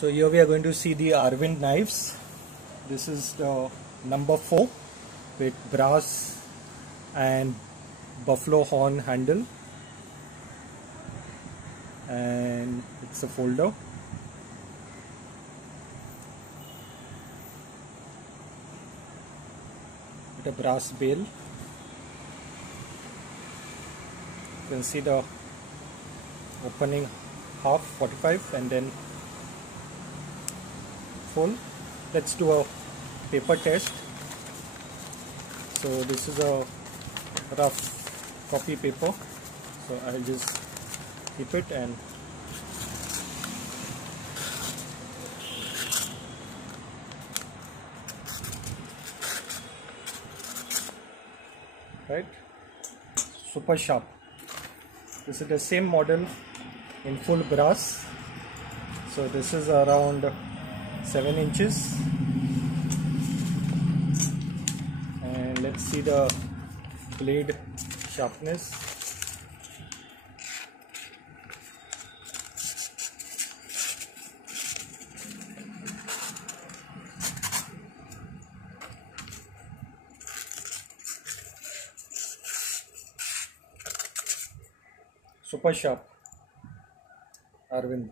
So here we are going to see the Arvind knives. This is the number 4 with brass and buffalo horn handle, and it's a folder. With a brass bail. You can see the opening half 45 and then full. Let's do a paper test. So this is a rough copy paper, so I'll just keep it and right, super sharp. This is the same model in full brass, so this is around 7 inches, and let's see the blade sharpness. Super sharp, Arvind.